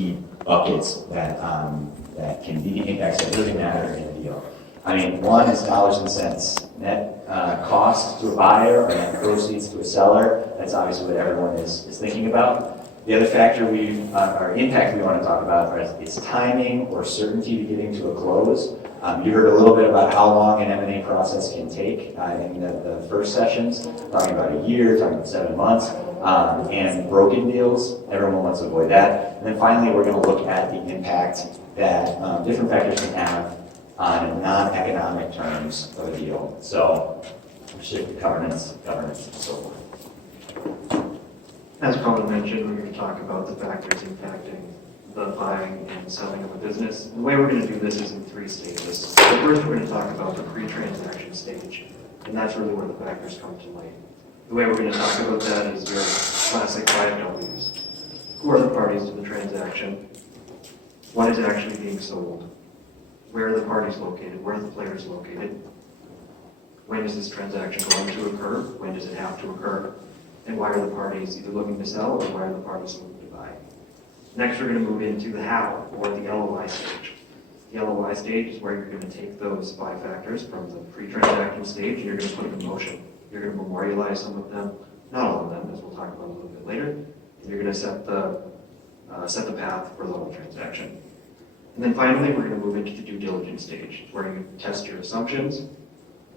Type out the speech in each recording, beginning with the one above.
key buckets that can be the impacts that really matter in a deal. I mean, one is dollars and cents. Net cost to a buyer or net proceeds to a seller. That's obviously what everyone is thinking about. The other factor or impact we want to talk about is timing or certainty to getting to a close. You heard a little bit about how long an M&A process can take in the first sessions, talking about a year, talking about 7 months, and broken deals. Everyone wants to avoid that. And then finally, we're going to look at the impact that different factors can have on non-economic terms of a deal. So, shift governance, and so forth. As Collin mentioned, we're going to talk about the factors impacting the buying and selling of a business. The way we're going to do this is in 3 stages. So first, we're going to talk about the pre-transaction stage, and that's really where the factors come to light. The way we're going to talk about that is your classic 5 Ws. Who are the parties to the transaction? What is actually being sold? Where are the parties located? Where are the players located? When is this transaction going to occur? When does it have to occur? And why are the parties either looking to sell or why are the parties looking to buy? Next, we're going to move into the how, or the LOI stage. The LOI stage is where you're going to take those 5 factors from the pre-transaction stage and you're going to put them in motion. You're going to memorialize some of them, not all of them, as we'll talk about a little bit later. And you're going to set the path for the whole transaction. And then finally, we're going to move into the due diligence stage, where you test your assumptions,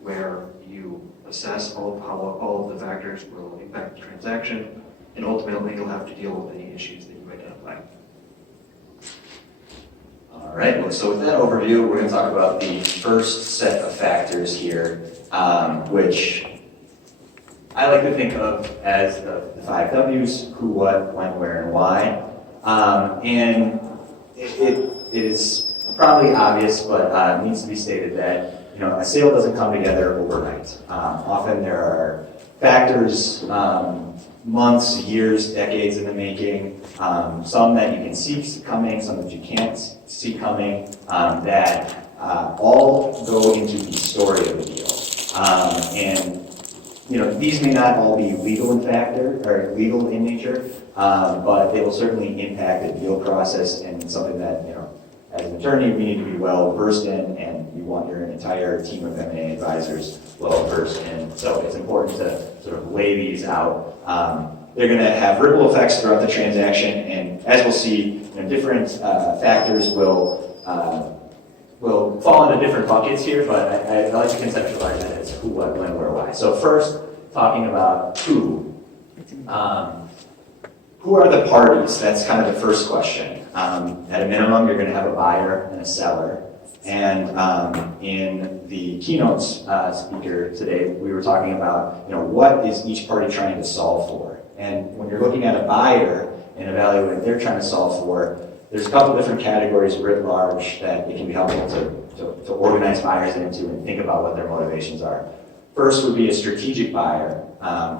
where you assess how all of the factors will impact the transaction, and ultimately you'll have to deal with any issues that you identify. All right, well, so with that overview, we're going to talk about the first set of factors here, which I like to think of as the 5 Ws: who, what, when, where, and why. And it is probably obvious, but it needs to be stated that a sale doesn't come together overnight. Often there are factors, months, years, decades in the making, some that you can see coming, some that you can't see coming, that all go into the story of the deal. And these may not all be legal in nature, but they will certainly impact the deal process and something that as an attorney, we need to be well versed in, and you want your entire team of M&A advisors well versed in. So it's important to sort of lay these out. They're going to have ripple effects throughout the transaction, and as we'll see, different factors will fall into different buckets here. But I like to conceptualize it as who, what, when, where, why. So first, talking about who. Who are the parties? That's kind of the first question. At a minimum, you're going to have a buyer and a seller. And in the keynote speaker today, we were talking about what is each party trying to solve for. And when you're looking at a buyer and evaluating what they're trying to solve for, there's a couple different categories writ large that it can be helpful to organize buyers into and think about what their motivations are. First would be a strategic buyer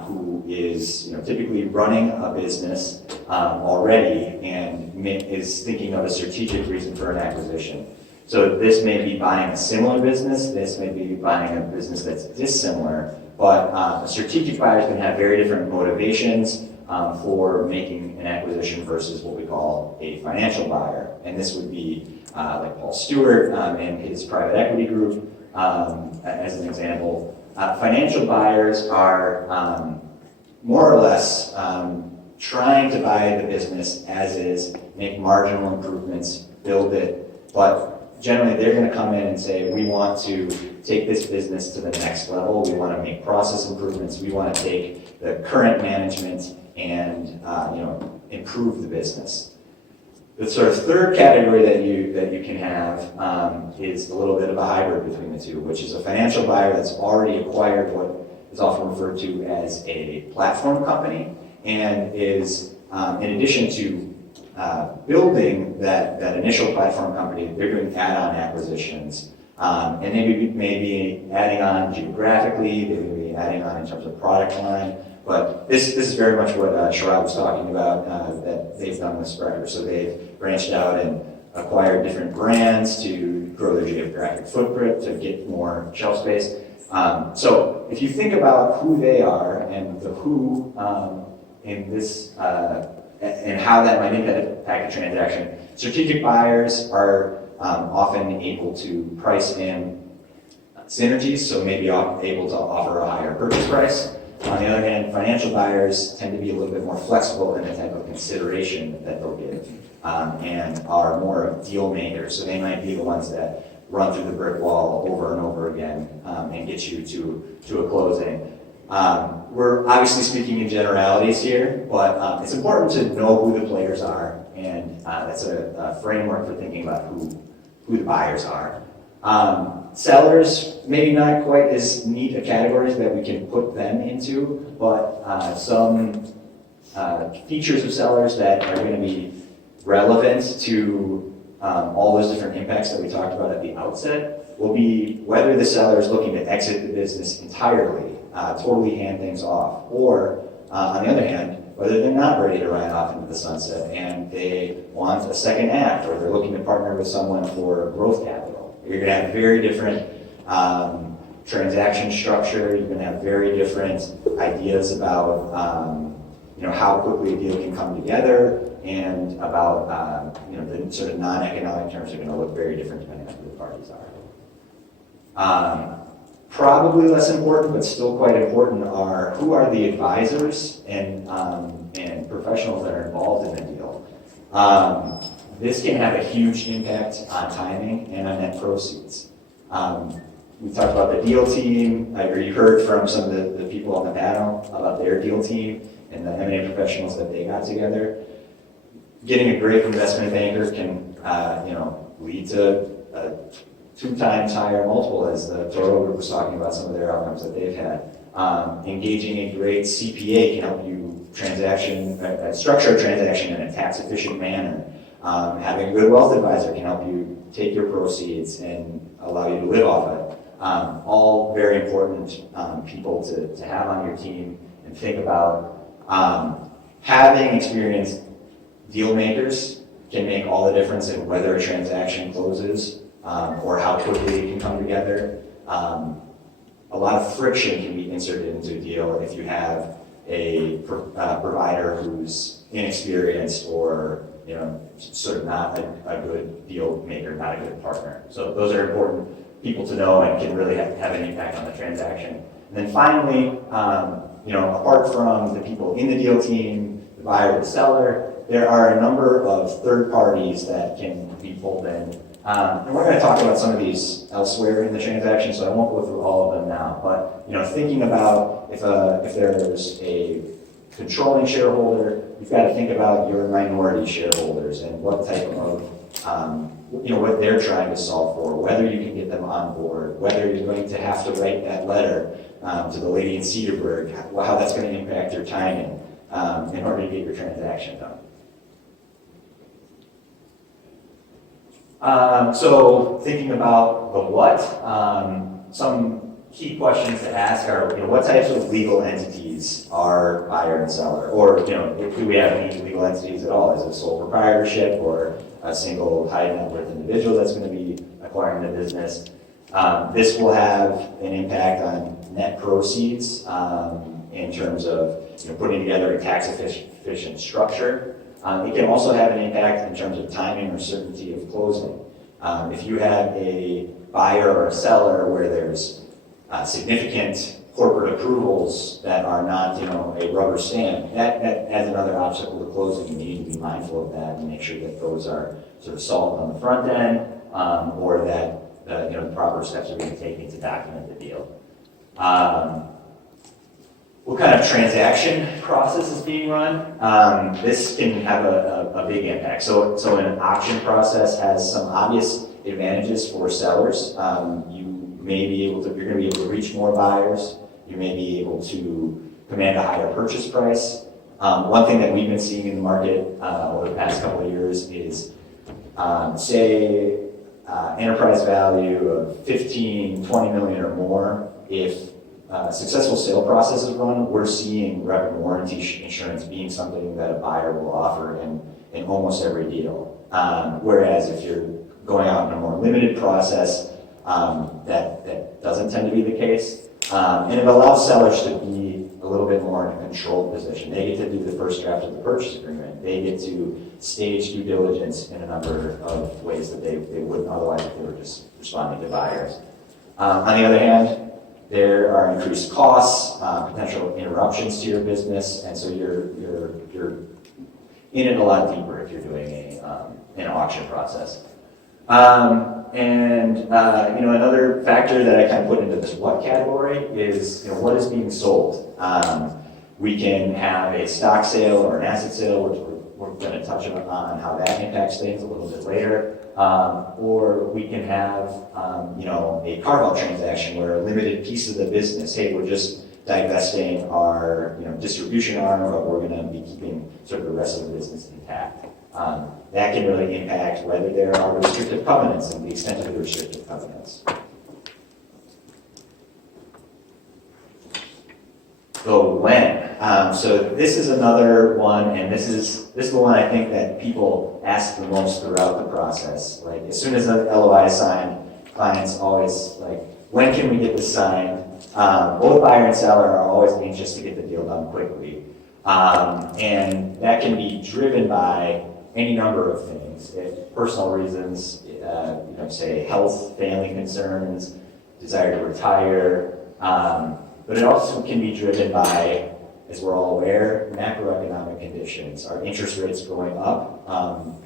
who is typically running a business already and is thinking of a strategic reason for an acquisition. So this may be buying a similar business, this may be buying a business that's dissimilar, but a strategic buyer is going to have very different motivations for making an acquisition versus what we call a financial buyer. And this would be like Paul Stewart and his private equity group as an example. Financial buyers are more or less trying to buy the business as is, make marginal improvements, build it, but generally they're going to come in and say, we want to take this business to the next level, we want to make process improvements, we want to take the current management and improve the business. The sort of third category that you can have is a little bit of a hybrid between the two, which is a financial buyer that's already acquired what is often referred to as a platform company, and is in addition to building that initial platform company, they're doing add-on acquisitions, and they may be adding on geographically, they may be adding on in terms of product line. But this is very much what Sharad was talking about that they've done with Sprecher. So they've branched out and acquired different brands to grow their geographic footprint, to get more shelf space. So if you think about who they are and the who in this and how that might impact the transaction. Strategic buyers are often able to price in synergies, so maybe able to offer a higher purchase price. On the other hand, financial buyers tend to be a little bit more flexible in the type of consideration that they'll give, and are more of deal makers. So they might be the ones that run through the brick wall over and over again and get you to a closing. We're obviously speaking in generalities here, but it's important to know who the players are, and that's a framework for thinking about who the buyers are. Sellers, maybe not quite as neat a categories that we can put them into, but some features of sellers that are going to be relevant to all those different impacts that we talked about at the outset will be whether the seller is looking to exit the business entirely, totally hand things off, or on the other hand, whether they're not ready to ride off into the sunset and they want a second act, or they're looking to partner with someone for growth capital. You're going to have very different transaction structure. You're going to have very different ideas about how quickly a deal can come together, and about the sort of non-economic terms are going to look very different depending on who the parties are. Probably less important, but still quite important, are who are the advisors and professionals that are involved in the deal. This can have a huge impact on timing and on net proceeds. We talked about the deal team, or you heard from some of the people on the panel about their deal team and the M&A professionals that they got together. Getting a great investment banker can lead to a 2 times higher multiple, as the Toro Group was talking about some of their outcomes that they've had. Engaging a great CPA can help you structure a transaction in a tax efficient manner. Having a good wealth advisor can help you take your proceeds and allow you to live off it. All very important people to have on your team, and think about. Having experienced deal makers can make all the difference in whether a transaction closes or how quickly it can come together. A lot of friction can be inserted into a deal if you have a provider who's inexperienced, or sort of not a good deal maker, not a good partner. So those are important people to know and can really have an impact on the transaction. And then finally, apart from the people in the deal team, the buyer, the seller, there are a number of third parties that can be pulled in. And we're going to talk about some of these elsewhere in the transaction, so I won't go through all of them now. But thinking about if there's a controlling shareholder, you've got to think about your minority shareholders and what type of what they're trying to solve for, whether you can get them on board, whether you're going to have to write that letter to the lady in Cedarburg, how that's going to impact your timing in order to get your transaction done. So thinking about the what, some key questions to ask are, what types of legal entities are buyer and seller? Or, do we have any legal entities at all? Is it a sole proprietorship or a single high net worth individual that's going to be acquiring the business? This will have an impact on net proceeds in terms of putting together a tax efficient structure. It can also have an impact in terms of timing or certainty of closing. If you have a buyer or a seller where there's significant corporate approvals that are not, a rubber stamp, that adds another obstacle to closing. You need to be mindful of that and make sure that those are sort of solved on the front end, or that the proper steps are being taken to document the deal. What kind of transaction process is being run? This can have a big impact. So an auction process has some obvious advantages for sellers. You're going to be able to reach more buyers. You may be able to command a higher purchase price. One thing that we've been seeing in the market over the past couple of years is, say, enterprise value of 15, 20 million or more. If successful sale process is run, we're seeing rep and warranty insurance being something that a buyer will offer in almost every deal. Whereas if you're going out in a more limited process, that doesn't tend to be the case. And it allows sellers to be a little bit more in a controlled position. They get to do the first draft of the purchase agreement. They get to stage due diligence in a number of ways that they wouldn't otherwise if they were just responding to buyers. On the other hand, there are increased costs, potential interruptions to your business, and so you're in it a lot deeper if you're doing an auction process. Another factor that I kind of put into this what category is, what is being sold. We can have a stock sale or an asset sale, which we're going to touch on how that impacts things a little bit later. Or we can have, a carve-out transaction where a limited piece of the business, hey, we're just divesting our, distribution arm, but we're going to be keeping sort of the rest of the business intact. That can really impact whether there are restrictive covenants and the extent of the restrictive covenants. So when? So this is another one, and this is the one I think that people ask the most throughout the process. Like as soon as the LOI is signed, clients always like, when can we get this signed? Both buyer and seller are always anxious to get the deal done quickly. And that can be driven by any number of things. Personal reasons, say health, family concerns, desire to retire. But it also can be driven by, as we're all aware, macroeconomic conditions. Are interest rates going up?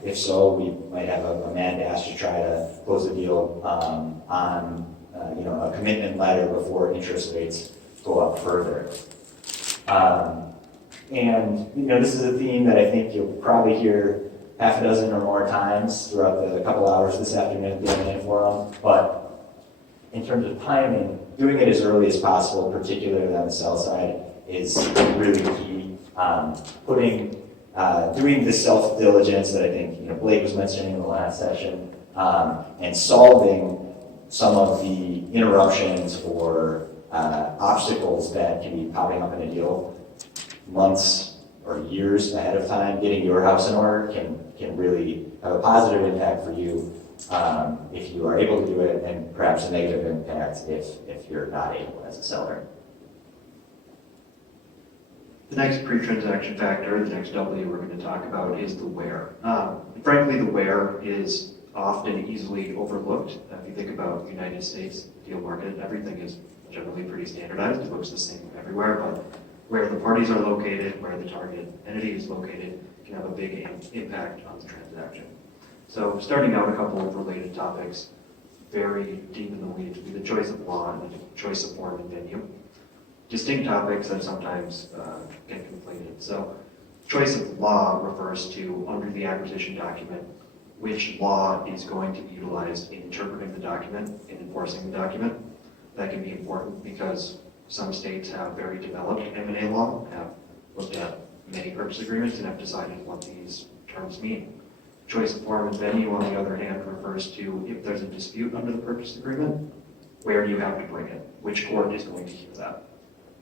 If so, we might have a mad dash to try to close a deal on a commitment letter before interest rates go up further. This is a theme that I think you'll probably hear half a dozen or more times throughout the couple hours this afternoon at the M&A Forum. But in terms of timing, doing it as early as possible, particularly on the sell side, is really key. Doing the self-diligence that I think Blake was mentioning in the last session, and solving some of the interruptions or obstacles that can be popping up in a deal months or years ahead of time. Getting your house in order can really have a positive impact for you if you are able to do it, and perhaps a negative impact if you're not able as a seller. The next pre-transaction factor, the next W we're going to talk about is the where. Frankly, the where is often easily overlooked. If you think about the United States deal market, everything is generally pretty standardized. It looks the same everywhere, but where the parties are located, where the target entity is located, can have a big impact on the transaction. So starting out, a couple of related topics, very deep in the weeds, would be the choice of law and the choice of form and venue. Distinct topics that sometimes get conflated. So choice of law refers to, under the acquisition document, which law is going to be utilized in interpreting the document and enforcing the document. That can be important because some states have very developed M&A law, have looked at many purchase agreements and have decided what these terms mean. Choice of form and venue, on the other hand, refers to if there's a dispute under the purchase agreement, where do you have to bring it? Which court is going to hear that?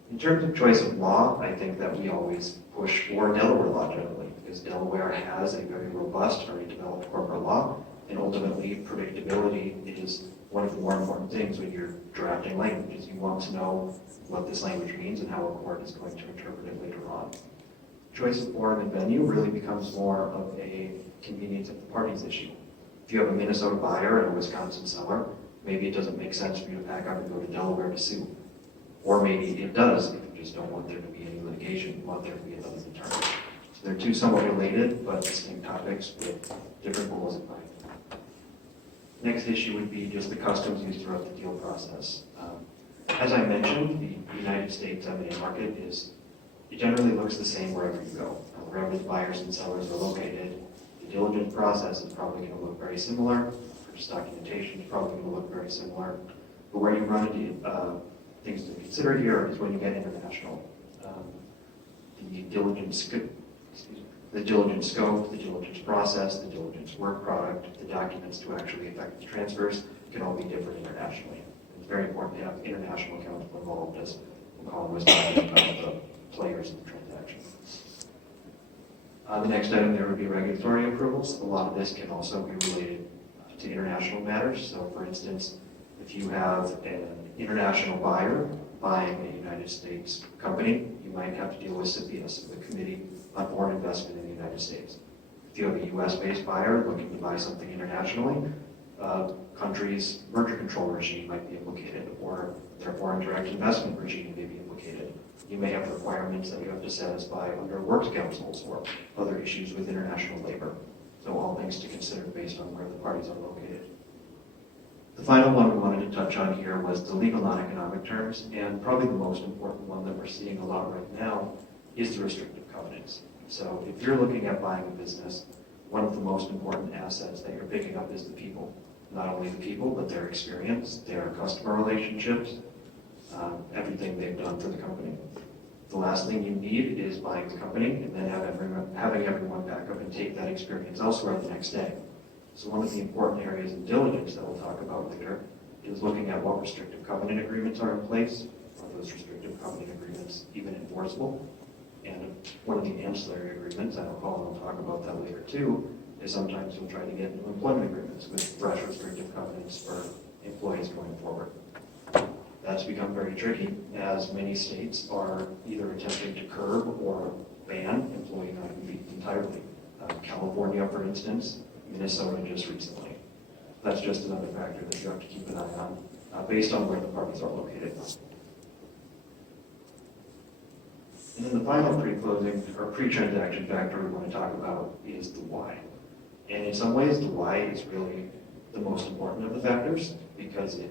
In terms of choice of law, I think that we always push for Delaware law generally, because Delaware has a very robust, very developed corporate law, and ultimately predictability is one of the more important things when you're drafting language, is you want to know what this language means and how a court is going to interpret it later on. Choice of forum and venue really becomes more of a convenience of the parties issue. If you have a Minnesota buyer and a Wisconsin seller, maybe it doesn't make sense for you to pack up and go to Delaware to sue. Or maybe it does, if you just don't want there to be any litigation, you want there to be another attorney. So they're two somewhat related, but distinct topics with different goals in mind. Next issue would be just the customs used throughout the deal process. As I mentioned, the United States M&A market it generally looks the same wherever you go. Wherever the buyers and sellers are located, the diligence process is probably going to look very similar. Purchase documentation is probably going to look very similar. But where you run into things to consider here is when you get international. The diligence scope, the diligence process, the diligence work product, the documents to actually effect the transfers can all be different internationally. It's very important to have international counsel involved, as Collin was talking about the players in the transaction. The next item there would be regulatory approvals. A lot of this can also be related to international matters. So for instance, if you have an international buyer buying a United States company, you might have to deal with CFIUS, the Committee on Foreign Investment in the United States. If you have a US-based buyer looking to buy something internationally, country's merger control regime might be implicated, or their foreign direct investment regime may be implicated. You may have requirements that you have to satisfy under works councils or other issues with international labor. So all things to consider based on where the parties are located. The final one we wanted to touch on here was the legal non-economic terms, and probably the most important one that we're seeing a lot right now is the restrictive covenants. So if you're looking at buying a business, one of the most important assets that you're picking up is the people. Not only the people, but their experience, their customer relationships, everything they've done for the company. The last thing you need is buying the company and then having everyone back up and take that experience elsewhere the next day. So one of the important areas of diligence that we'll talk about later is looking at what restrictive covenant agreements are in place. Are those restrictive covenant agreements even enforceable? And one of the ancillary agreements, I know Collin will talk about that later too, is sometimes you'll try to get into employment agreements with fresh restrictive covenants for employees going forward. That's become very tricky, as many states are either attempting to curb or ban employee non-compete entirely. California, for instance, Minnesota just recently. That's just another factor that you have to keep an eye on, based on where the parties are located. And then the final pre-closing or pre-transaction factor we want to talk about is the why. And in some ways, the why is really the most important of the factors, because it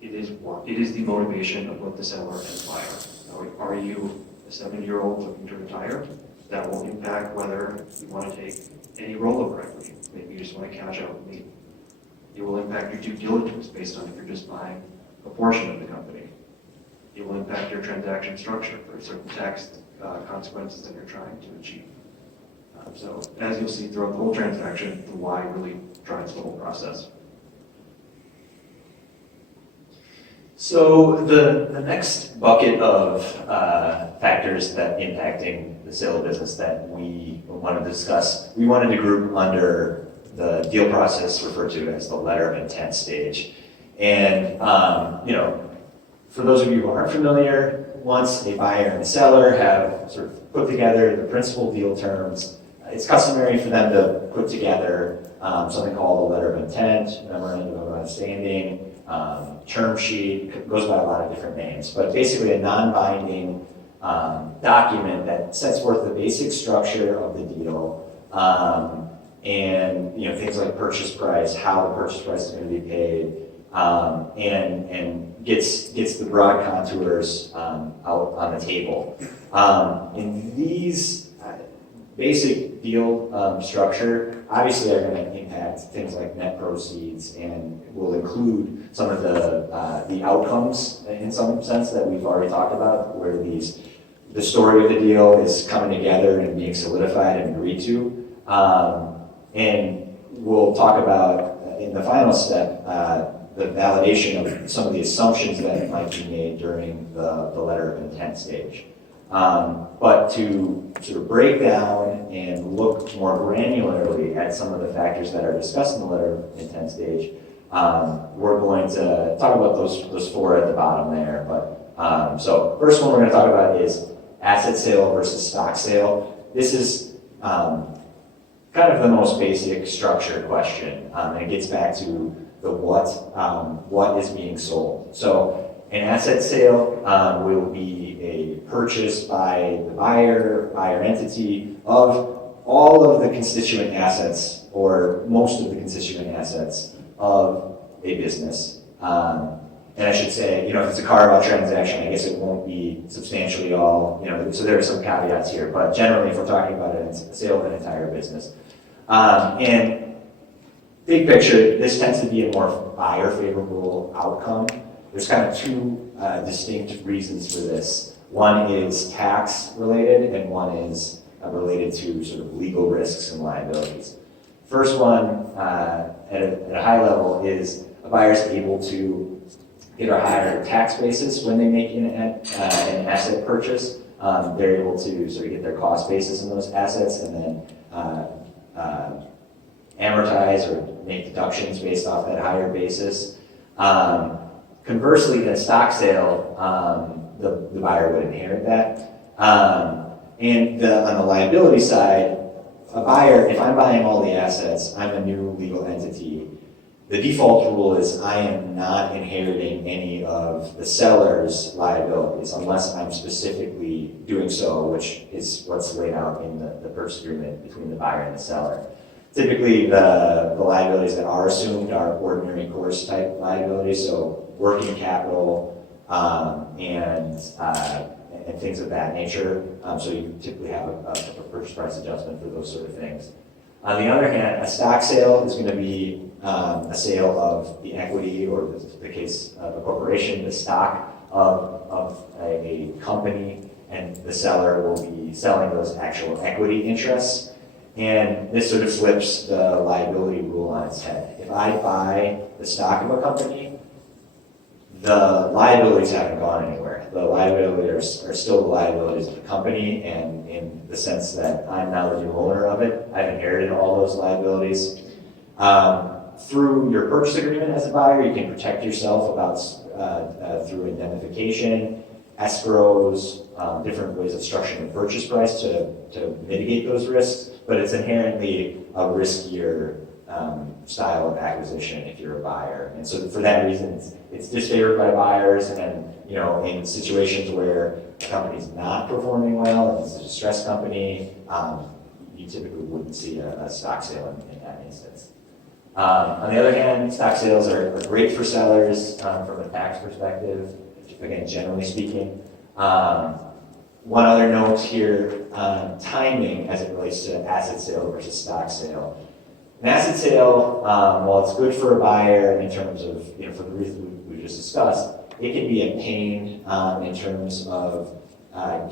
is the motivation of both the seller and the buyer. Now, are you a 70-year-old looking to retire? That will impact whether you want to take any rollover equity. Maybe you just want to cash out and leave. It will impact your due diligence based on if you're just buying a portion of the company. It will impact your transaction structure for certain tax consequences that you're trying to achieve. So as you'll see throughout the whole transaction, the why really drives the whole process. So the next bucket of factors that impacting the sale of business that we want to discuss, we wanted to group under the deal process referred to as the letter of intent stage. And for those of you who aren't familiar, once a buyer and a seller have sort of put together the principal deal terms, it's customary for them to put together something called a letter of intent, memorandum of understanding, term sheet, goes by a lot of different names, but basically a non-binding document that sets forth the basic structure of the deal, and things like purchase price, how the purchase price is going to be paid, and gets the broad contours out on the table. And these basic deal structure obviously are going to impact things like net proceeds and will include some of the outcomes in some sense that we've already talked about, where the story of the deal is coming together and being solidified and agreed to. And we'll talk about in the final step the validation of some of the assumptions that might be made during the letter of intent stage. But to sort of break down and look more granularly at some of the factors that are discussed in the letter of intent stage, we're going to talk about those four at the bottom there. But so first one we're going to talk about is asset sale versus stock sale. This is kind of the most basic structure question, and it gets back to the what is being sold. So an asset sale will be a purchase by the buyer entity of all of the constituent assets, or most of the constituent assets of a business. And I should say, if it's a carve-out transaction, I guess it won't be substantially all, so there are some caveats here, but generally if we're talking about a sale of an entire business. And big picture, this tends to be a more buyer favorable outcome. There's kind of two distinct reasons for this. One is tax related, and one is related to sort of legal risks and liabilities. First one, at a high level, is a buyer is able to get a higher tax basis when they make an asset purchase. They're able to sort of get their cost basis in those assets and then amortize or make deductions based off that higher basis. Conversely, in a stock sale, the buyer would inherit that. And on the liability side, a buyer, if I'm buying all the assets, I'm a new legal entity. The default rule is I am not inheriting any of the seller's liabilities unless I'm specifically doing so, which is what's laid out in the purchase agreement between the buyer and the seller. Typically, the liabilities that are assumed are ordinary course type liabilities, so working capital and things of that nature. So you typically have a purchase price adjustment for those sort of things. On the other hand, a stock sale is going to be a sale of the equity, or the case of a corporation, the stock of a company, and the seller will be selling those actual equity interests. And this sort of flips the liability rule on its head. If I buy the stock of a company, the liabilities haven't gone anywhere. The liabilities are still the liabilities of the company, and in the sense that I'm now the new owner of it, I've inherited all those liabilities. Through your purchase agreement as a buyer, you can protect yourself through indemnification, escrows, different ways of structuring the purchase price to mitigate those risks, but it's inherently a riskier style of acquisition if you're a buyer. And so for that reason, it's disfavored by buyers, and in situations where a company's not performing well and it's a distressed company, you typically wouldn't see a stock sale in that instance. On the other hand, stock sales are great for sellers from a tax perspective, again, generally speaking. One other note here on timing as it relates to asset sale versus stock sale. An asset sale, while it's good for a buyer in terms of, for the reasons we just discussed, it can be a pain in terms of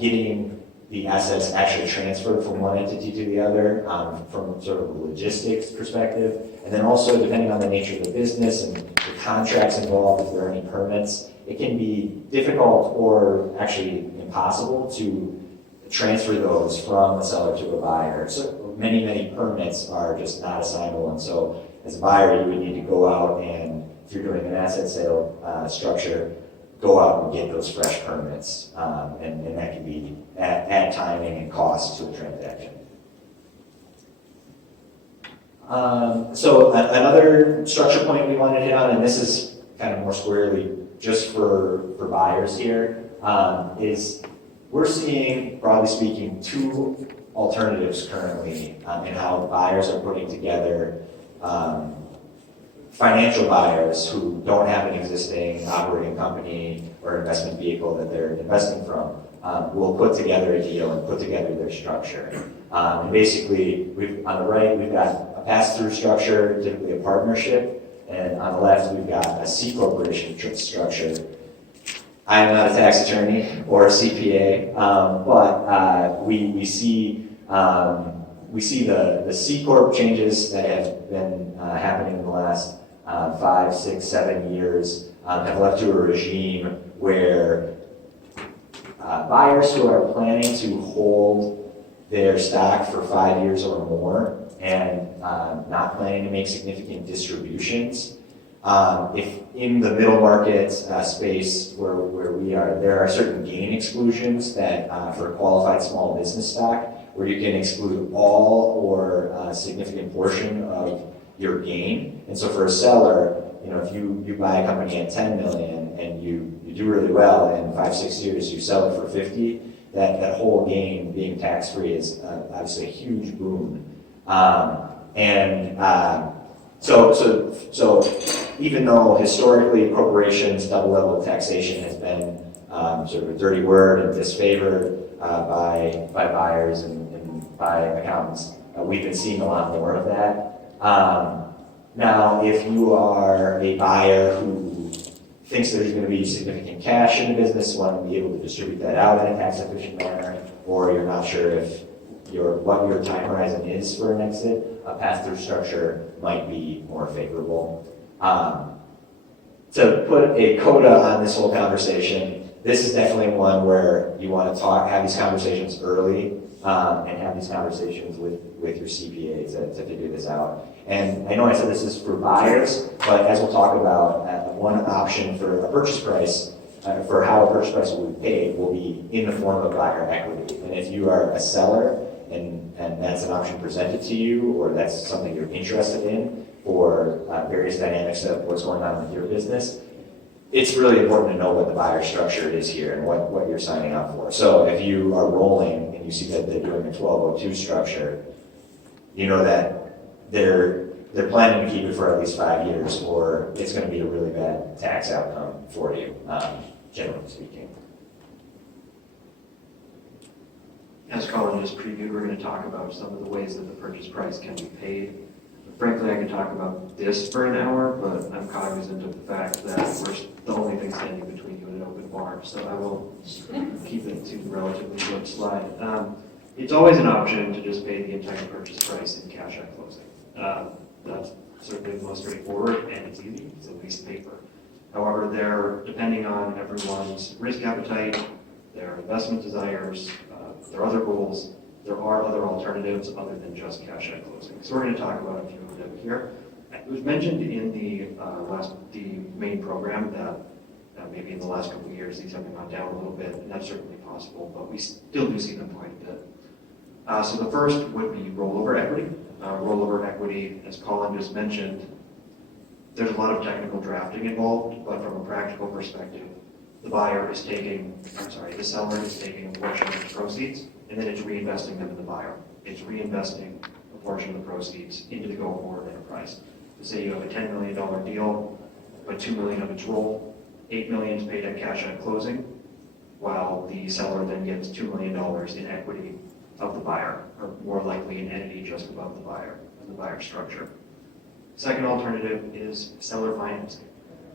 getting the assets actually transferred from one entity to the other from sort of a logistics perspective. And then also, depending on the nature of the business and the contracts involved, if there are any permits, it can be difficult or actually impossible to transfer those from a seller to a buyer. So many permits are just not assignable, and so as a buyer, you would need to go out and, if you're doing an asset sale structure, go out and get those fresh permits, and that can be add timing and cost to the transaction. So another structure point we wanted to hit on, and this is kind of more squarely just for buyers here, is we're seeing, broadly speaking, two alternatives currently in how buyers are putting together financial buyers who don't have an existing operating company or investment vehicle that they're investing from will put together a deal and put together their structure. And basically, on the right, we've got a pass-through structure, typically a partnership, and on the left, we've got a C corporation structure. I'm not a tax attorney or a CPA, but we see the C corp changes that have been happening in the last 5, 6, 7 years have led to a regime where buyers who are planning to hold their stock for 5 years or more and not planning to make significant distributions, if in the middle market space where we are, there are certain gain exclusions that for qualified small business stock, where you can exclude all or a significant portion of your gain. And so for a seller, if you buy a company at 10 million and you do really well, and in 5, 6 years you sell it for 50, that whole gain being tax-free is obviously a huge boon. So even though historically corporations, double level taxation has been sort of a dirty word and disfavored by buyers and by accountants, we've been seeing a lot more of that. Now, if you are a buyer who thinks there's going to be significant cash in the business, want to be able to distribute that out in a tax efficient manner, or you're not sure if what your time horizon is for an exit, a pass-through structure might be more favorable. To put a coda on this whole conversation, this is definitely one where you want to have these conversations early and have these conversations with your CPA to figure this out. And I know I said this is for buyers, but as we'll talk about, one option for a purchase price, for how a purchase price will be paid, will be in the form of buyer equity. And if you are a seller and that's an option presented to you, or that's something you're interested in, or various dynamics of what's going on with your business, it's really important to know what the buyer structure is here and what you're signing up for. So if you are rolling and you see that they're doing a 1202 structure, you know that they're planning to keep it for at least 5 years, or it's going to be a really bad tax outcome for you, generally speaking. As Collin just previewed, we're going to talk about some of the ways that the purchase price can be paid. Frankly, I could talk about this for an hour, but I'm cognizant of the fact that we're the only thing standing between you and an open bar, so I will keep it to a relatively short slide. It's always an option to just pay the entire purchase price in cash at closing. That's certainly the most straightforward, and it's easy. It's the least paper. However, depending on everyone's risk appetite, their investment desires, their other goals, there are other alternatives other than just cash at closing. So we're going to talk about a few of them here. It was mentioned in the main program that maybe in the last couple of years these have gone down a little bit, and that's certainly possible, but we still do see them quite a bit. So the first would be rollover equity. Rollover equity, as Collin just mentioned, there's a lot of technical drafting involved, but from a practical perspective, the seller is taking a portion of the proceeds, and then it's reinvesting them in the buyer. It's reinvesting a portion of the proceeds into the go-forward enterprise. So say you have a $10 million deal, but $2 million of its roll, $8 million is paid at cash at closing, while the seller then gets $2 million in equity of the buyer, or more likely an entity just above the buyer in the buyer structure. Second alternative is seller financing.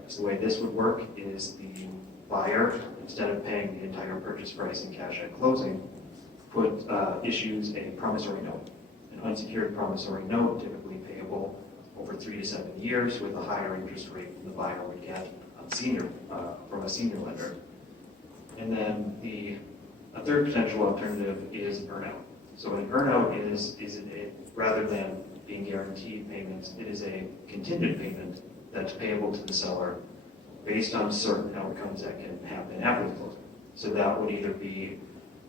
So the way this would work is the buyer, instead of paying the entire purchase price in cash at closing, issues a promissory note, an unsecured promissory note, typically payable over 3 to 7 years, with a higher interest rate than the buyer would get from a senior lender. And then a third potential alternative is earnout. So an earnout is rather than being guaranteed payments, it is a contingent payment that's payable to the seller based on certain outcomes that can happen after the closing. So that would either be,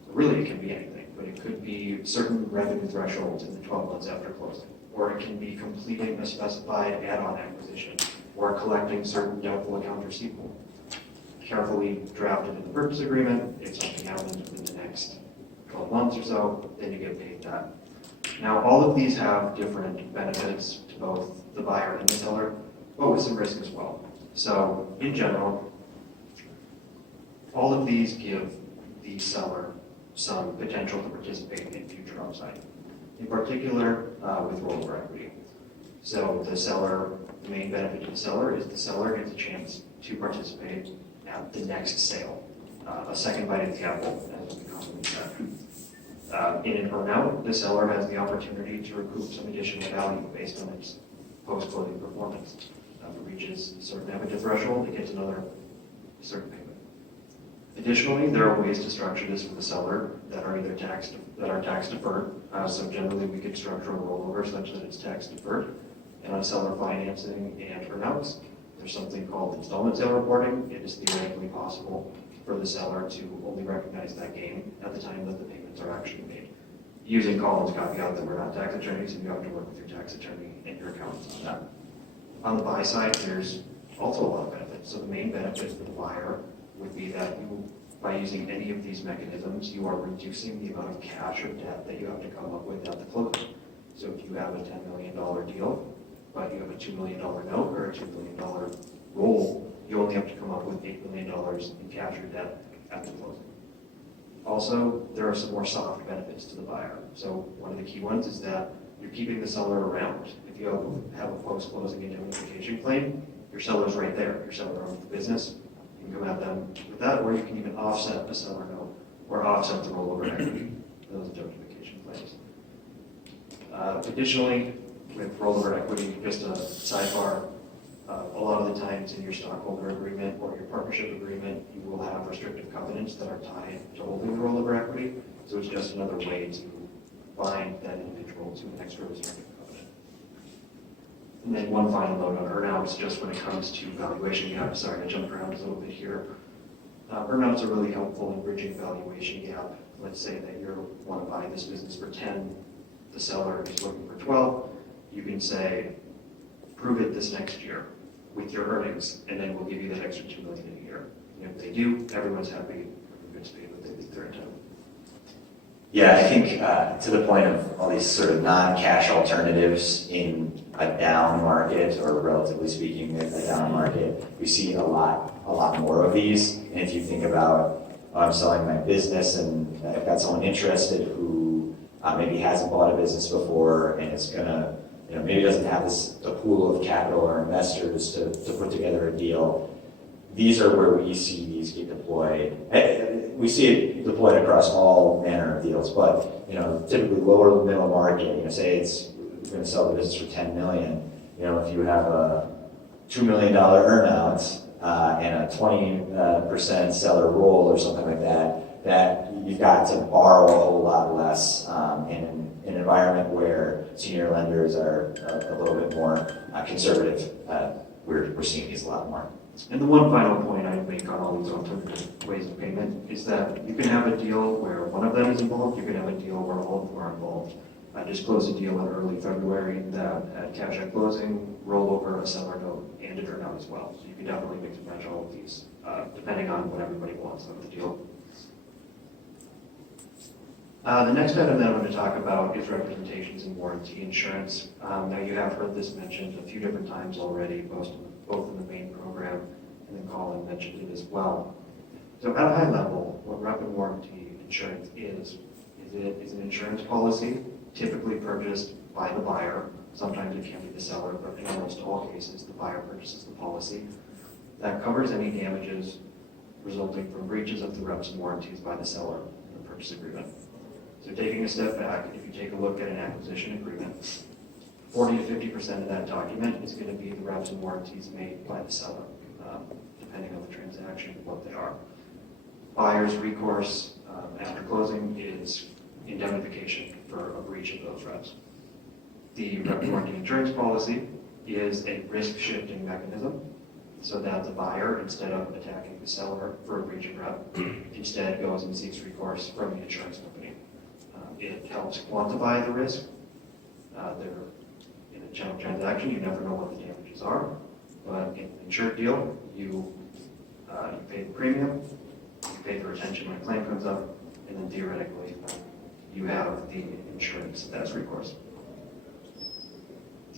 really it can be anything, but it could be certain revenue thresholds in the 12 months after closing, or it can be completing a specified add-on acquisition, or collecting certain doubtful account receivable. Carefully drafted in the purchase agreement, if something happens within the next 12 months or so, then you get paid that. Now, all of these have different benefits to both the buyer and the seller, but with some risk as well. So, in general, all of these give the seller some potential to participate in future upside. In particular, with rollover equity. So the main benefit to the seller is the seller gets a chance to participate at the next sale, a second bite at the apple, as we commonly say. In an earnout, the seller has the opportunity to recoup some additional value based on its post-closing performance. If it reaches a certain EBITDA threshold, it gets another certain payment. Additionally, there are ways to structure this for the seller that are either tax deferred. So generally, we could structure a rollover such that it's tax deferred. And on seller financing and earnouts, there's something called installment sale reporting. It is theoretically possible for the seller to only recognize that gain at the time that the payments are actually made. Using Collin's caveat that we're not tax attorneys and you have to work with your tax attorney and your accountants on that. On the buy side, there's also a lot of benefits. So the main benefit for the buyer would be that by using any of these mechanisms, you are reducing the amount of cash or debt that you have to come up with at the closing. So if you have a $10 million deal, but you have a $2 million note or a $2 million roll, you only have to come up with $8 million in cash or debt at the closing. Also, there are some more soft benefits to the buyer. So one of the key ones is that you're keeping the seller around. If you have a post-closing indemnification claim, your seller's right there. Your seller owns the business. You can come at them with that, or you can even offset the seller note or offset the rollover equity for those indemnification claims. Additionally, with rollover equity, just a sidebar, a lot of the times in your stockholder agreement or your partnership agreement, you will have restrictive covenants that are tied to holding the rollover equity. So it's just another way to bind that individual to an extra restrictive covenant. And then one final note on earnouts, just when it comes to valuation gap. Sorry, I jumped around a little bit here. Earnouts are really helpful in bridging valuation gap. Let's say that you want to buy this business for 10, the seller is looking for 12. You can say, prove it this next year with your earnings, and then we'll give you that extra $2 million a year. And if they do, everyone's happy, everyone's paid what they think they're entitled. Yeah, I think to the point of all these sort of non-cash alternatives in a down market, or relatively speaking, a down market, we see a lot more of these. And if you think about, oh, I'm selling my business and I've got someone interested who maybe hasn't bought a business before and it's gonna, maybe doesn't have a pool of capital or investors to put together a deal. These are where we see these get deployed. We see it deployed across all manner of deals, but typically lower middle market. Say we're going to sell the business for $10 million. If you have a $2 million earnout and a 20% seller roll or something like that, that you've got to borrow a whole lot less in an environment where senior lenders are a little bit more conservative. We're seeing these a lot more. And the one final point I would make on all these alternative ways of payment is that you can have a deal where one of them is involved, you can have a deal where all of them are involved. I just closed a deal in early February that had cash at closing, rollover, a seller note, and an earnout as well. So you can definitely mix and match all of these, depending on what everybody wants out of the deal. The next item that I'm going to talk about is representations and warranty insurance. Now you have heard this mentioned a few different times already, both in the main program, and then Collin mentioned it as well. So at a high level, what rep and warranty insurance is an insurance policy typically purchased by the buyer. Sometimes it can be the seller, but in almost all cases, the buyer purchases the policy that covers any damages resulting from breaches of the reps and warranties by the seller in the purchase agreement. So taking a step back, if you take a look at an acquisition agreement, 40 to 50% of that document is going to be the reps and warranties made by the seller, depending on the transaction and what they are. Buyer's recourse after closing is indemnification for a breach of those reps. The rep and warranty insurance policy is a risk-shifting mechanism so that the buyer, instead of attacking the seller for a breach of rep, instead goes and seeks recourse from the insurance company. It helps quantify the risk. In a general transaction, you never know what the damages are, but in an insured deal, you pay the premium, you pay the retention when a claim comes up, and then theoretically, you have the insurance as recourse.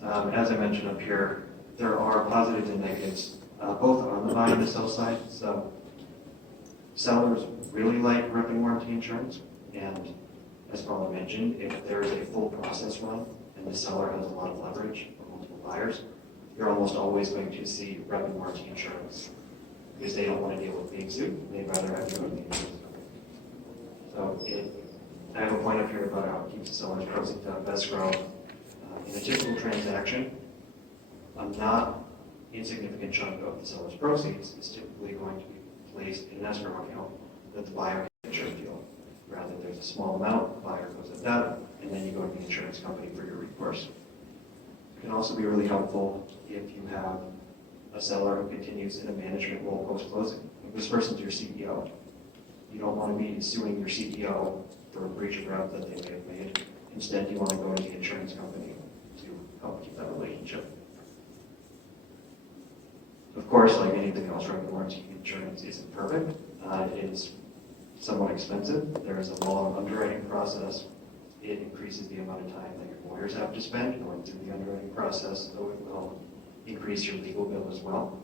As I mentioned up here, there are positives and negatives, both on the buy and the sell side. So sellers really like rep and warranty insurance, and as Collin mentioned, if there is a full process run and the seller has a lot of leverage for multiple buyers, you're almost always going to see rep and warranty insurance because they don't want to deal with being sued. They'd rather have you go to the insurance company. So I have a point up here about how it keeps the seller's proceeds out of escrow. In a typical transaction, a not insignificant chunk of the seller's proceeds is typically going to be placed in an escrow account that the buyer can insure the deal. Rather, there's a small amount, the buyer goes at that, and then you go to the insurance company for your recourse. It can also be really helpful if you have a seller who continues in a management role post-closing. If this person's your CEO, you don't want to be suing your CEO for a breach of rep that they may have made. Instead, you want to go to the insurance company to help keep that relationship. Of course, like anything else, rep and warranty insurance isn't perfect. It is somewhat expensive. There is a long underwriting process. It increases the amount of time that your lawyers have to spend going through the underwriting process, so it will increase your legal bill as well.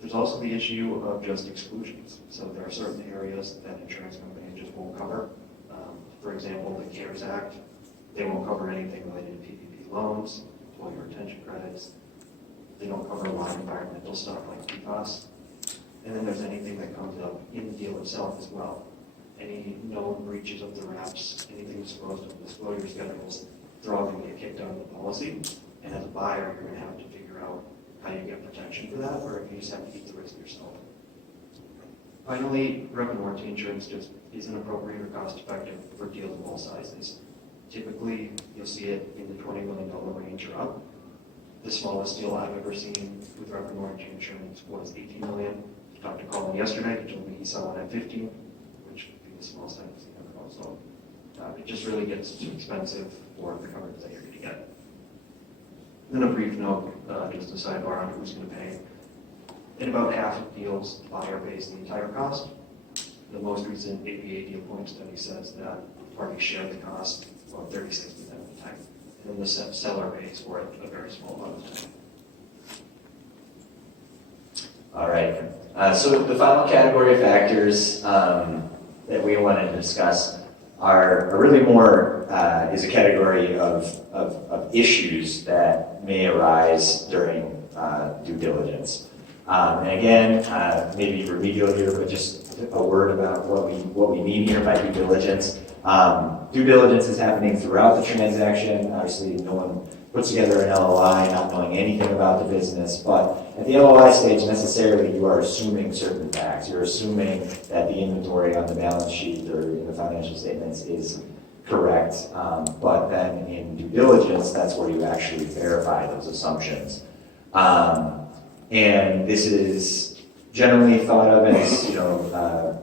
There's also the issue of just exclusions. So there are certain areas that insurance companies just won't cover. For example, the CARES Act, they won't cover anything related to PPP loans, employee retention credits. They don't cover a lot of environmental stuff like PFAS. And then there's anything that comes up in the deal itself as well. Any known breaches of the reps, anything disclosed of the disclosure schedules, they're all going to get kicked out of the policy. And as a buyer, you're going to have to figure out how you get protection for that, or if you just have to eat the risk yourself. Finally, rep and warranty insurance just isn't appropriate or cost effective for deals of all sizes. Typically, you'll see it in the $20 million range or up. The smallest deal I've ever seen with rep and warranty insurance was $18 million. I talked to Collin yesterday, he told me he saw one at 15, which would be the smallest I've seen ever. So it just really gets too expensive for the coverage that you're going to get. Then a brief note, just a sidebar on who's going to pay. In about half of deals, the buyer pays the entire cost. The most recent APA deal point study says that parties share the cost about 36% of the time. And then the seller pays for it a very small amount of time. All right. So the final category of factors that we wanted to discuss are really more is a category of issues that may arise during due diligence. And again, maybe remedial here, but just a word about what we mean here by due diligence. Due diligence is happening throughout the transaction. Obviously, no one puts together an LOI not knowing anything about the business, but at the LOI stage, necessarily, you are assuming certain facts. You're assuming that the inventory on the balance sheet or in the financial statements is correct, but then in due diligence, that's where you actually verify those assumptions. And this is generally thought of as,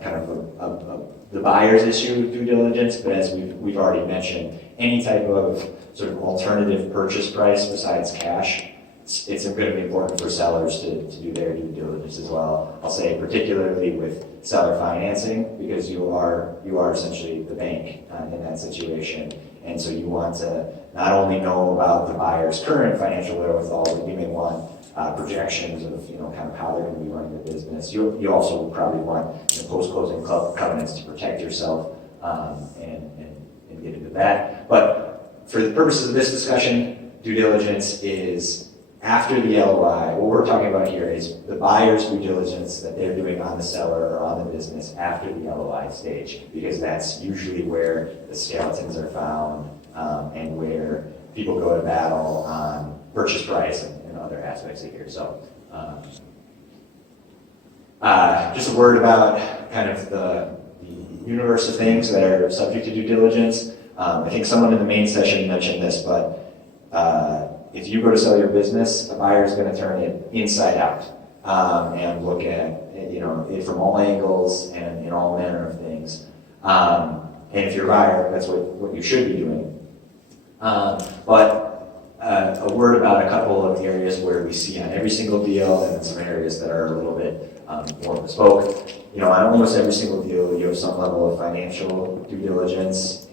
kind of the buyer's issue with due diligence, but as we've already mentioned, any type of sort of alternative purchase price besides cash, it's going to be important for sellers to do their due diligence as well. I'll say particularly with seller financing, because you are essentially the bank in that situation. And so you want to not only know about the buyer's current financial wherewithal, but you may want projections of kind of how they're going to be running the business. You also would probably want post-closing covenants to protect yourself and get into that. But for the purposes of this discussion, due diligence is after the LOI. What we're talking about here is the buyer's due diligence that they're doing on the seller or on the business after the LOI stage, because that's usually where the skeletons are found and where people go to battle on purchase price and other aspects of here. So just a word about kind of the universe of things that are subject to due diligence. I think someone in the main session mentioned this, but if you go to sell your business, a buyer is going to turn it inside out and look at it from all angles and in all manner of things. And if you're a buyer, that's what you should be doing. But a word about a couple of areas where we see on every single deal, and some areas that are a little bit more bespoke. On almost every single deal, you have some level of financial due diligence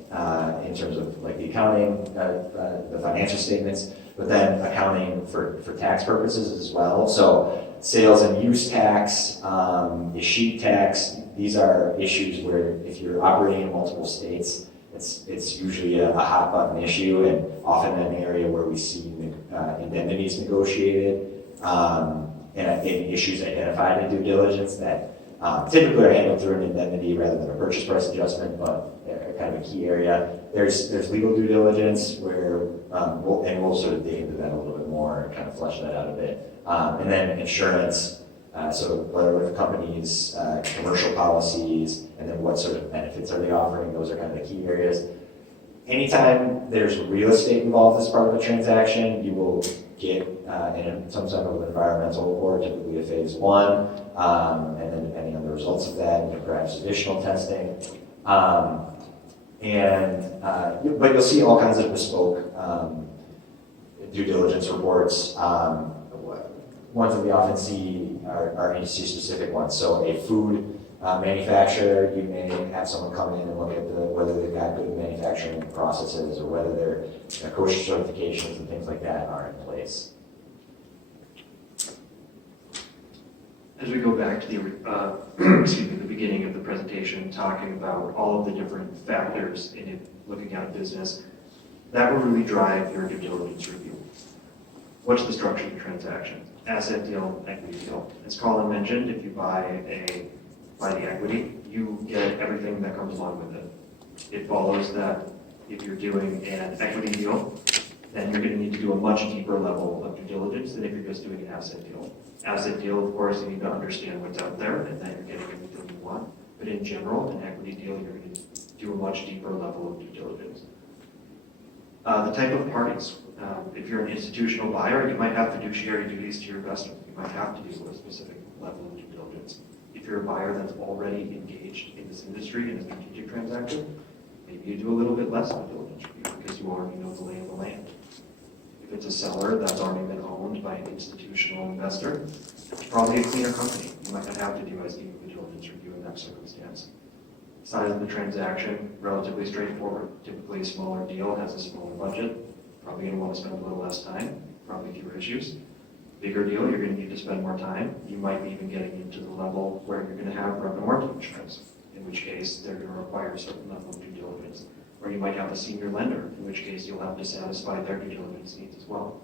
in terms of like the accounting, the financial statements, but then accounting for tax purposes as well. So sales and use tax, sheet tax, these are issues where if you're operating in multiple states, it's usually a hot button issue, and often an area where we see indemnities negotiated and issues identified in due diligence that typically are handled through an indemnity rather than a purchase price adjustment, but they're kind of a key area. There's legal due diligence where, we'll sort of dig into that a little bit more and kind of flesh that out a bit. And then insurance, so whether with companies, commercial policies, and then what sort of benefits are they offering, those are kind of the key areas. Anytime there's real estate involved as part of a transaction, you will get in some type of environmental report, typically a phase 1, and then depending on the results of that, perhaps additional testing. But you'll see all kinds of bespoke due diligence reports. Ones that we often see are industry-specific ones. So a food manufacturer, you may have someone come in and look at whether they've got good manufacturing processes or whether their kosher certifications and things like that are in place. As we go back to the the beginning of the presentation, talking about all of the different factors in looking at a business, that will really drive your due diligence review. What's the structure of the transaction? Asset deal, equity deal. As Collin mentioned, if you buy the equity, you get everything that comes along with it. It follows that if you're doing an equity deal, then you're going to need to do a much deeper level of due diligence than if you're just doing an asset deal. Asset deal, of course, you need to understand what's out there and then you're getting everything you want. But in general, an equity deal, you're going to do a much deeper level of due diligence. The type of parties. If you're an institutional buyer, you might have fiduciary duties to your investment. You might have to do a specific level of due diligence. If you're a buyer that's already engaged in this industry in a strategic transaction, maybe you do a little bit less of a diligence review because you already know the lay of the land. If it's a seller that's already been owned by an institutional investor, it's probably a cleaner company. You might not have to do as deep of a diligence review in that circumstance. Size of the transaction, relatively straightforward. Typically a smaller deal has a smaller budget. Probably going to want to spend a little less time, probably fewer issues. Bigger deal, you're going to need to spend more time. You might be even getting into the level where you're going to have rep and warranty insurance, in which case they're going to require a certain level of due diligence. Or you might have a senior lender, in which case you'll have to satisfy their due diligence needs as well.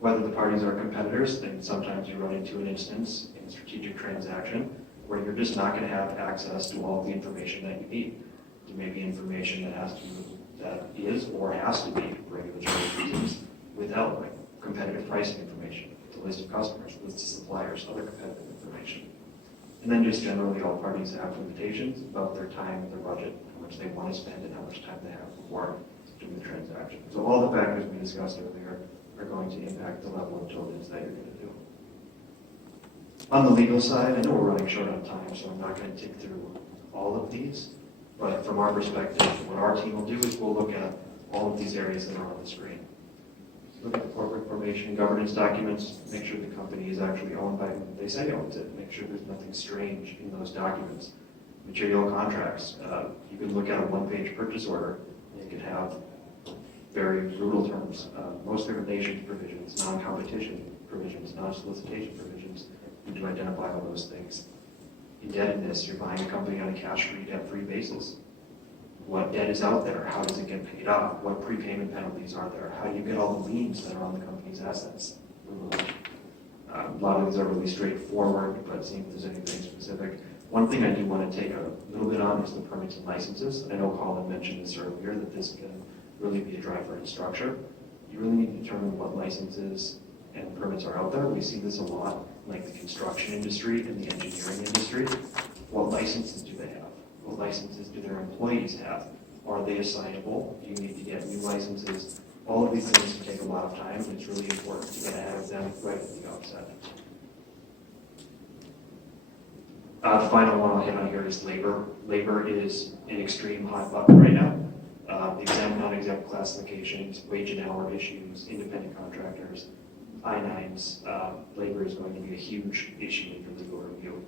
Whether the parties are competitors, then sometimes you run into an instance in a strategic transaction where you're just not going to have access to all of the information that you need. There may be information that is or has to be, for regulatory reasons, without, like competitive pricing information, the list of customers, list of suppliers, other competitive information. And then just generally all parties have limitations about their time and their budget, how much they want to spend and how much time they have before doing the transaction. So all the factors we discussed earlier are going to impact the level of diligence that you're going to do. On the legal side, I know we're running short on time, so I'm not going to tick through all of these, but from our perspective, what our team will do is we'll look at all of these areas that are on the screen. Look at the corporate formation, governance documents, make sure the company is actually owned by who they say owns it, make sure there's nothing strange in those documents. Material contracts, you can look at a one-page purchase order, and you can have very brutal terms. Most relations provisions, non-competition provisions, non-solicitation provisions, you need to identify all those things. Indebtedness, you're buying a company on a cash-free, debt-free basis. What debt is out there? How does it get paid off? What prepayment penalties are there? How do you get all the liens that are on the company's assets removed? A lot of these are really straightforward, but see if there's anything specific. One thing I do want to take a little bit on is the permits and licenses. I know Collin mentioned this earlier, that this can really be a driver in structure. You really need to determine what licenses and permits are out there. We see this a lot, like the construction industry and the engineering industry. What licenses do they have? What licenses do their employees have? Are they assignable? Do you need to get new licenses? All of these things can take a lot of time, and it's really important to get ahead of them right at the outset. The final one I'll hit on here is labor. Labor is an extreme hot button right now. Exempt, non-exempt classifications, wage and hour issues, independent contractors, I-9s. Labor is going to be a huge issue in your legal review,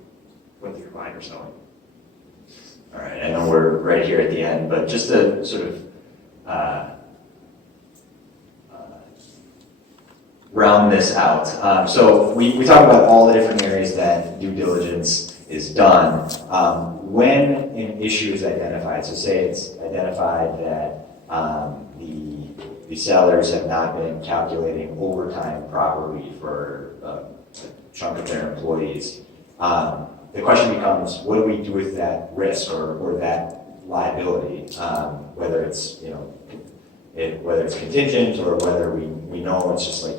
whether you're buying or selling. All right, I know we're right here at the end, but just to sort of round this out. So we talk about all the different areas that due diligence is done. When an issue is identified, so say it's identified that the sellers have not been calculating overtime properly for a chunk of their employees, the question becomes, what do we do with that risk or that liability, whether it's whether it's contingent or whether we know it's just like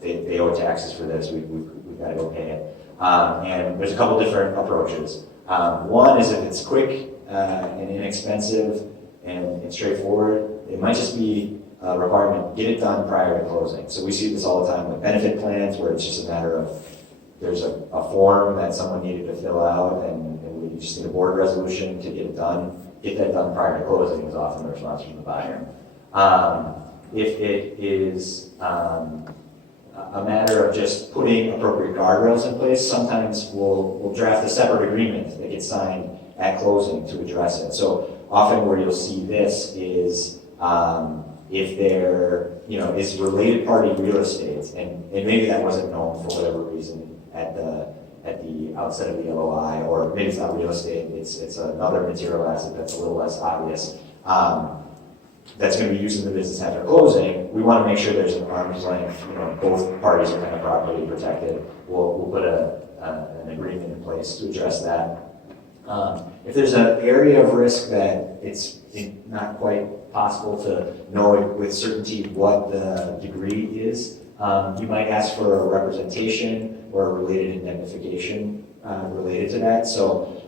they owe taxes for this, we've got to go pay it. And there's a couple different approaches. One is if it's quick and inexpensive and straightforward, it might just be a requirement, get it done prior to closing. So we see this all the time with benefit plans where it's just a matter of there's a form that someone needed to fill out and we just need a board resolution to get it done. Get that done prior to closing is often the response from the buyer. If it is a matter of just putting appropriate guardrails in place, sometimes we'll draft a separate agreement that gets signed at closing to address it. So often where you'll see this is if there is related party real estate, and maybe that wasn't known for whatever reason at the outset of the LOI, or maybe it's not real estate, it's another material asset that's a little less obvious. That's going to be used in the business after closing. We want to make sure there's an arm's length, both parties are kind of properly protected. We'll put an agreement in place to address that. If there's an area of risk that it's not quite possible to know with certainty what the degree is, You might ask for a representation or a related indemnification related to that. So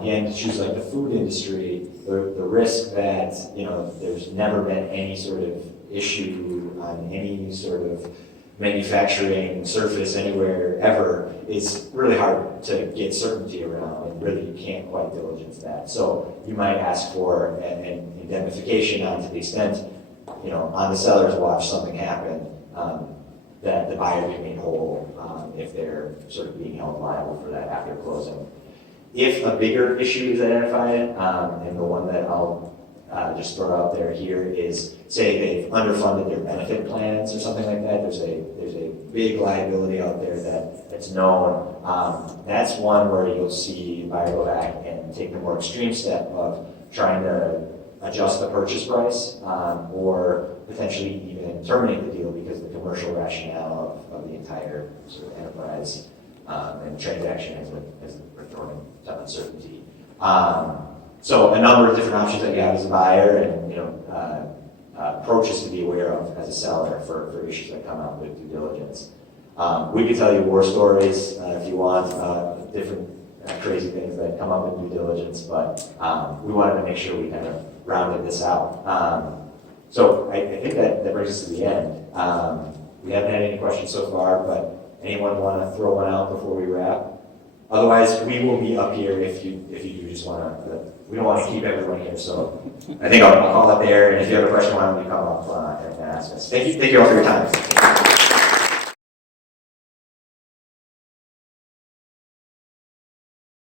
again, to choose like the food industry, the risk that, you know, there's never been any sort of issue on any sort of manufacturing surface anywhere ever is really hard to get certainty around, and really you can't quite diligence that. So you might ask for an indemnification on, to the extent, you know, on the seller's watch something happened, that the buyer be made whole if they're sort of being held liable for that after closing. If a bigger issue is identified, and the one that I'll just throw out there here is, say they've underfunded their benefit plans or something like that. There's a big liability out there that's known. That's one where you'll see the buyer go back and take the more extreme step of trying to adjust the purchase price, or potentially even terminate the deal because the commercial rationale of the entire sort of enterprise and transaction has thrown into uncertainty. So a number of different options that you have as a buyer, and, you know, approaches to be aware of as a seller for issues that come up with due diligence. We could tell you war stories if you want, different crazy things that come up in due diligence, but we wanted to make sure we kind of rounded this out. So I think that brings us to the end. We haven't had any questions so far, but anyone want to throw one out before we wrap? Otherwise, we will be up here if you do just want to. We don't want to keep everyone here, so I think I'll call it there. And if you have a question, why don't you come up and ask us? Thank you all for your time.